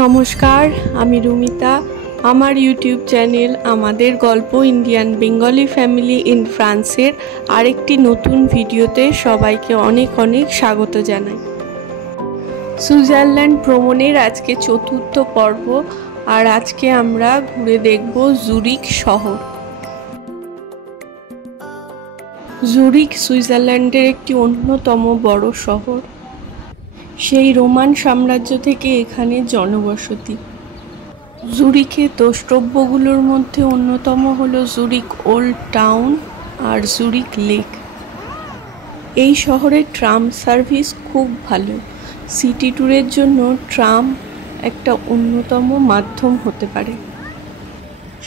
নমস্কার, আমি রুমিতা। আমার ইউটিউব চ্যানেল আমাদের গল্প ইন্ডিয়ান বেঙ্গলি ফ্যামিলি ইন ফ্রান্সের আরেকটি নতুন ভিডিওতে সবাইকে অনেক অনেক স্বাগত জানাই। সুইজারল্যান্ড ভ্রমণের আজকে চতুর্থ পর্ব, আর আজকে আমরা ঘুরে দেখব জুরিখ শহর। জুরিখ সুইজারল্যান্ডের একটি অন্যতম বড় শহর। সেই রোমান সাম্রাজ্য থেকে এখানে জনবসতি। জুরিখের দ্রষ্টব্যগুলোর মধ্যে অন্যতম হলো জুরিখ ওল্ড টাউন আর জুরিখ লেক। এই শহরের ট্রাম সার্ভিস খুব ভালো। সিটি ট্যুরের জন্য ট্রাম একটা অন্যতম মাধ্যম হতে পারে।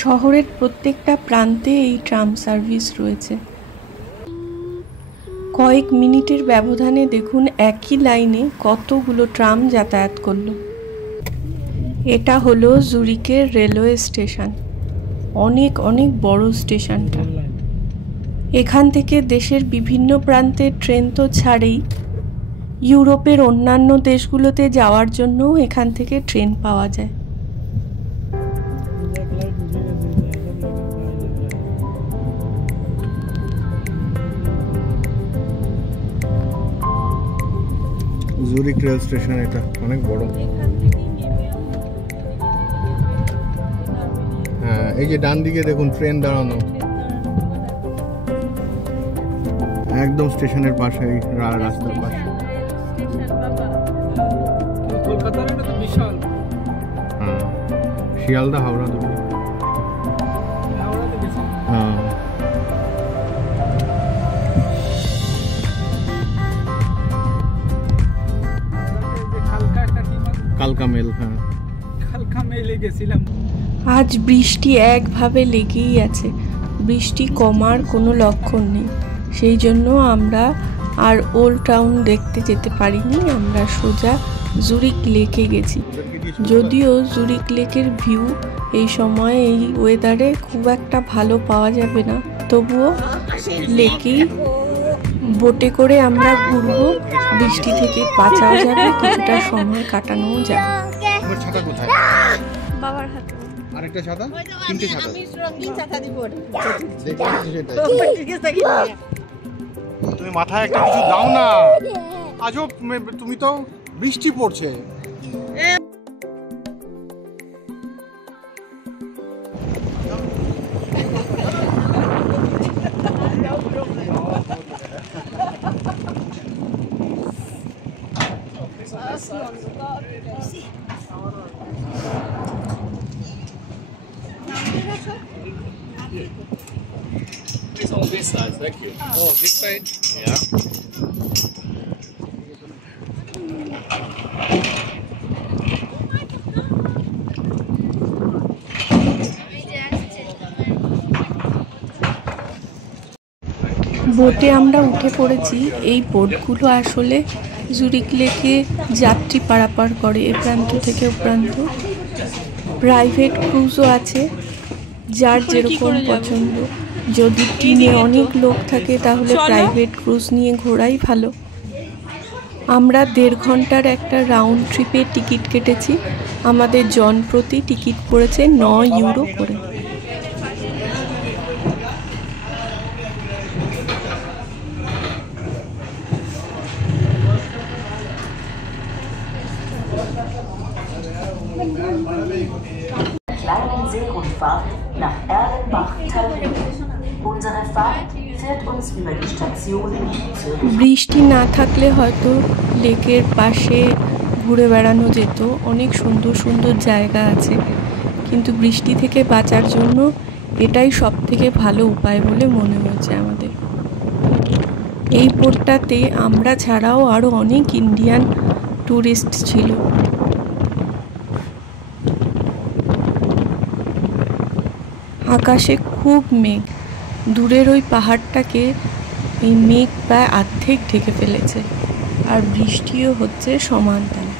শহরের প্রত্যেকটা প্রান্তে এই ট্রাম সার্ভিস রয়েছে। কয়েক মিনিটের ব্যবধানে দেখুন একই লাইনে কতগুলো ট্রাম যাতায়াত করলো। এটা হলো জুরিখের রেলওয়ে স্টেশন। অনেক অনেক বড় স্টেশনটা। এখান থেকে দেশের বিভিন্ন প্রান্তে ট্রেন তো ছাড়েই, ইউরোপের অন্যান্য দেশগুলোতে যাওয়ার জন্যও এখান থেকে ট্রেন পাওয়া যায়। জুরিখ রেল স্টেশন এটা অনেক বড়। হ্যাঁ, এই যে ডান দিকে দেখুন ট্রেন দাঁড়ানো, একদম স্টেশনের পাশে, রাস্তার পাশে। কলকাতার এটা তো বিশাল। হ্যাঁ, শিয়ালদা হাওড়া দুটো। হ্যাঁ, কালকা মেল। হ্যাঁ, কালকা মেলে গেছিলাম। আজ বৃষ্টি একভাবে লেগেই আছে। বৃষ্টি কমার কোনো লক্ষণ নেই। সেই জন্য আমরা আর ওল্ড টাউন দেখতে যেতে পারিনি। আমরা সোজা জুরিখ লেকে গেছি। যদিও জুরিখ লেকের ভিউ এই সময় এই ওয়েদারে খুব একটা ভালো পাওয়া যাবে না, তবুও লেকেই বোটে করে আমরা ঘুরবো। বৃষ্টি থেকে বাঁচাও যাবে, কিছুটা সময় কাটানোও যাবে। ছাতা কোথায়? বাবার হাতে আরেকটা ছাতা, তিনটে ছাতা। তুমি মাথায় একটা কিছু দাও না। আজব, তুমি তো বৃষ্টি পড়ছে। It's on this side, thank you. Oh, this side? Yeah. বোটে আমরা উঠে পড়েছি। এই বোটগুলো আসলে জুরিখ লেকে যাত্রী পারাপার করে এ প্রান্ত থেকে ও প্রান্ত। প্রাইভেট ক্রুজও আছে, যার যেরকম পছন্দ। যদি টিমে অনেক লোক থাকে তাহলে প্রাইভেট ক্রুজ নিয়ে ঘোরাই ভালো। আমরা 1.5 ঘন্টার একটা রাউন্ড ট্রিপের টিকিট কেটেছি। আমাদের জন প্রতি টিকিট পড়েছে 9 ইউরো করে। Kleinen Seerundfahrt nach Erlenbach-Tallinn. Unsere Fahrt führt uns über die Stationen Zürich. বৃষ্টি না থাকলে হয়তো লেকের পাশে ঘুরে বেড়ানো যেত। অনেক সুন্দর সুন্দর জায়গা আছে, কিন্তু বৃষ্টি থেকে বাঁচার জন্য এটাই সবথেকে ভালো উপায় বলে মনে হয়েছে আমাদের। এই পোর্টটাতে আমরা ছাড়াও আরও অনেক ইন্ডিয়ান ট্যুরিস্ট ছিল। আকাশে খুব মেঘ। দূরের ওই পাহাড়টাকে এই মেঘ প্রায় অর্ধেক ঢেকে ফেলেছে, আর বৃষ্টিও হচ্ছে সমান তালে।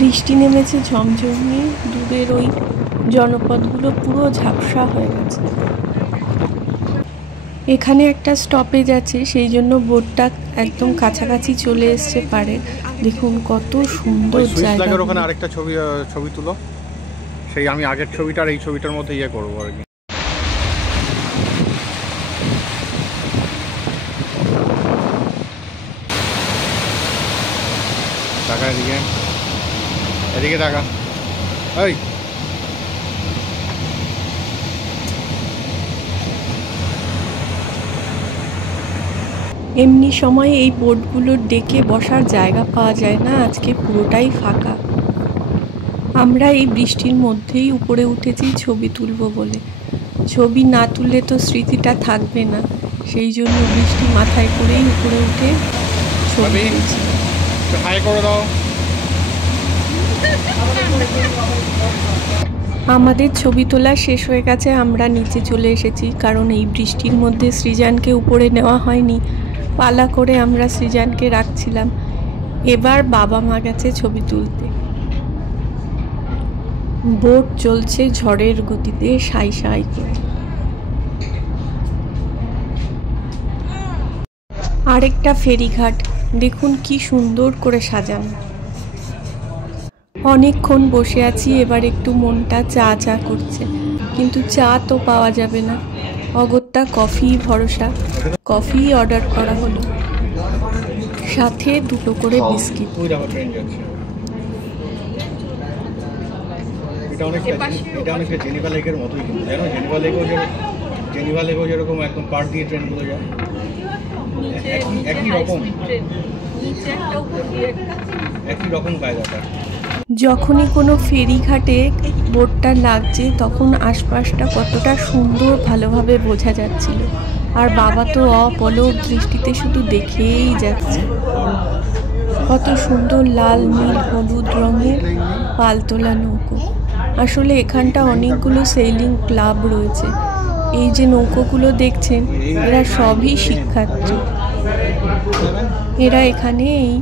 বৃষ্টি নেমেছে ঝমঝমিয়ে। দূরের ওই জনপদগুলো পুরো ঝাপসা হয়ে গেছে। এখানে একটা স্টপেজ আছে, সেই জন্য বোটটা একদম কাছাকাছি চলে এসছে পারে। দেখুন কত সুন্দর জায়গা। ওখানে আরেকটা ছবি তুলো, সেই আমি আগের ছবিটার এই ছবিটার মধ্যে ইয়ে করবো আর কি। টাকা এদিকে, এদিকে টাকা। এই এমনি সময় এই বোটগুলোর ডেকে বসার জায়গা পাওয়া যায় না, আজকে পুরোটাই ফাঁকা। আমরা এই বৃষ্টির মধ্যেই উপরে উঠেছি ছবি তুলবো বলে। ছবি না তুললে তো স্মৃতিটা থাকবে না, সেই জন্য বৃষ্টি মাথায় করেই উপরে উঠে ছবি তুলছি। হাই করে দাও। আমাদের ছবি তোলা শেষ হয়ে গেছে, আমরা নিচে চলে এসেছি, কারণ এই বৃষ্টির মধ্যে সৃজানকে উপরে নেওয়া হয়নি। পালা করে আমরা সৃজানকে রাখছিলাম। এবার বাবা মা গেছে ছবি তুলতে। বোট চলছে ঝড়ের গতিতে সাই সাই করে। আরেকটা ফেরিঘাট, দেখুন কি সুন্দর করে সাজানো। অনেকক্ষণ বসে আছি, এবার একটু মনটা চা চা করছে, কিন্তু চা তো পাওয়া যাবে না। অগত্যা কফি ভরসা, কফি অর্ডার করা হলো, সাথে 2টো করে বিস্কিট। এটা অনেকটা জেনিভা লেকের মতোই কিন্তু, জানো জেনিভা লেকেও যেরকম একদম পার দিয়ে ট্রেনগুলো যায়, একই রকম কায়দাটা। যখনই কোনো ফেরিঘাটে বোটটা লাগছে তখন আশপাশটা কতটা সুন্দর ভালোভাবে বোঝা যাচ্ছিল। আর বাবা তো অপলক দৃষ্টিতে শুধু দেখেই যাচ্ছে। কত সুন্দর লাল নীল হলুদ রঙের পালতোলা নৌকো। আসলে এখানটা অনেকগুলো সেলিং ক্লাব রয়েছে। এই যে নৌকোগুলো দেখছেন, এরা সবই শিক্ষার্থী। এরা এখানে এই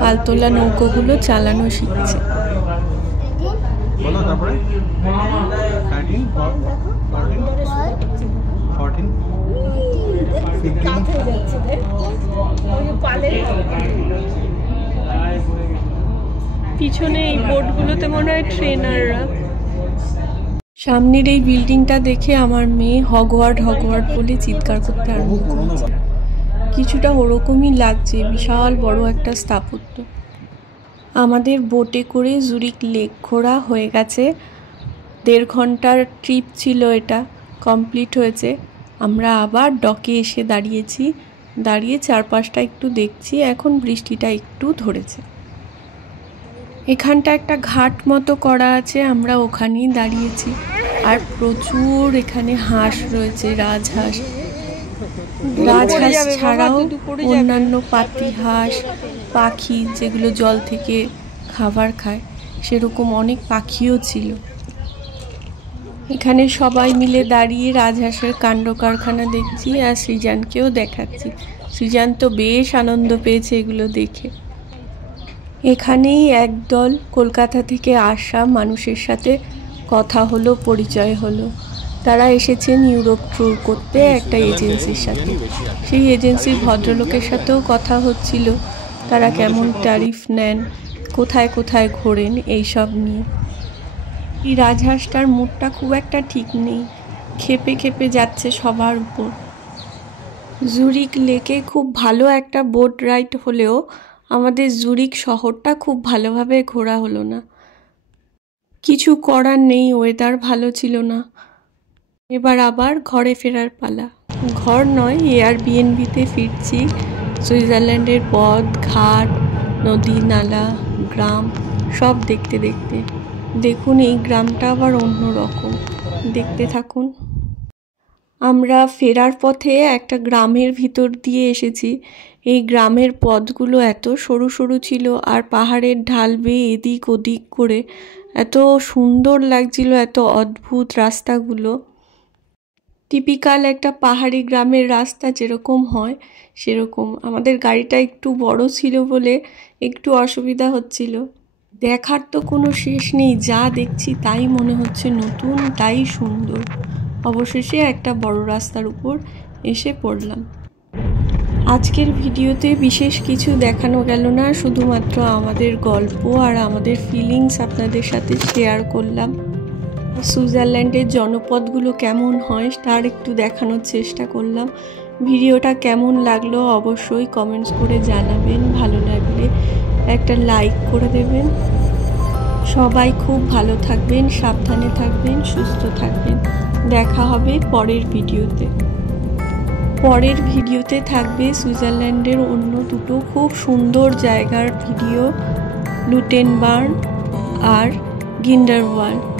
পালতোলা নৌকোগুলো চালানো শিখছে। পিছনে এই বোটগুলোতে মনে হয় ট্রেনাররা। সামনের এই বিল্ডিংটা দেখে আমার মেয়ে হগওয়ার্ড হগওয়ার্ড বলে চিৎকার করতে আরম্ভ করেছে। কিছুটা ওরকমই লাগছে, বিশাল বড় একটা স্থাপত্য। আমাদের বোটে করে জুরিক লেক ঘোরা হয়ে গেছে। 1.5 ঘন্টার ট্রিপ ছিল, এটা কমপ্লিট হয়েছে। আমরা আবার ডকে এসে দাঁড়িয়েছি, দাঁড়িয়ে চারপাশটা একটু দেখছি। এখন বৃষ্টিটা একটু ধরেছে। এখানটা একটা ঘাট মতো করা আছে, আমরা ওখানেই দাঁড়িয়েছি। আর প্রচুর এখানে হাঁস রয়েছে, রাজহাঁস। রাজহাঁস ছাড়াও অন্যান্য পাতি হাঁস, পাখি যেগুলো জল থেকে খাবার খায়, সেরকম অনেক পাখিও ছিল। এখানে সবাই মিলে দাঁড়িয়ে রাজহাঁসের কাণ্ড কারখানা দেখছি, আর সৃজানকেও দেখাচ্ছি। সৃজান তো বেশ আনন্দ পেয়েছে এগুলো দেখে। এখানেই একদল কলকাতা থেকে আসা মানুষের সাথে কথা হলো, পরিচয় হলো। তারা এসেছেন ইউরোপ ট্যুর করতে একটা এজেন্সির সাথে। সেই এজেন্সির ভদ্রলোকের সাথেও কথা হচ্ছিল, তারা কেমন ট্যারিফ নেন, কোথায় কোথায় ঘোরেন, এইসব নিয়ে। এই রাজহাঁসটার মুডটা খুব একটা ঠিক নেই, খেপে খেপে যাচ্ছে সবার উপর। জুরিক লেকে খুব ভালো একটা বোট রাইড হলেও আমাদের জুরিক শহরটা খুব ভালোভাবে ঘোরা হলো না। কিছু করার নেই, ওয়েদার ভালো ছিল না। এবার আবার ঘরে ফেরার পালা। ঘর নয়, এয়ারবিএনবিতে ফিরছি। সুইজারল্যান্ডের পথ ঘাট, নদী নালা, গ্রাম সব দেখতে দেখতে। দেখুন এই গ্রামটা আবার অন্য রকম, দেখতে থাকুন। আমরা ফেরার পথে একটা গ্রামের ভিতর দিয়ে এসেছি। এই গ্রামের পথগুলো এত সরু সরু ছিল, আর পাহাড়ের ঢাল বেয়ে এদিক ওদিক করে এত সুন্দর লাগছিল, এত অদ্ভুত রাস্তাগুলো। টিপিক্যাল একটা পাহাড়ি গ্রামের রাস্তা যেরকম হয় সেরকম। আমাদের গাড়িটা একটু বড় ছিল বলে একটু অসুবিধা হচ্ছিল। দেখার তো কোনো শেষ নেই, যা দেখছি তাই মনে হচ্ছে নতুন, তাই সুন্দর। অবশেষে একটা বড় রাস্তার উপর এসে পড়লাম। আজকের ভিডিওতে বিশেষ কিছু দেখানো গেল না, শুধুমাত্র আমাদের গল্প আর আমাদের ফিলিংস আপনাদের সাথে শেয়ার করলাম। সুইজারল্যান্ডের জনপদগুলো কেমন হয় তার একটু দেখানোর চেষ্টা করলাম। ভিডিওটা কেমন লাগলো অবশ্যই কমেন্টস করে জানাবেন, ভালো লাগলে একটা লাইক করে দেবেন। সবাই খুব ভালো থাকবেন, সাবধানে থাকবেন, সুস্থ থাকবেন। দেখা হবে পরের ভিডিওতে। পরের ভিডিওতে থাকবে সুইজারল্যান্ডের অন্য দুটো খুব সুন্দর জায়গার ভিডিও, লুটেনবার্ন আর গিন্ডারওয়াল।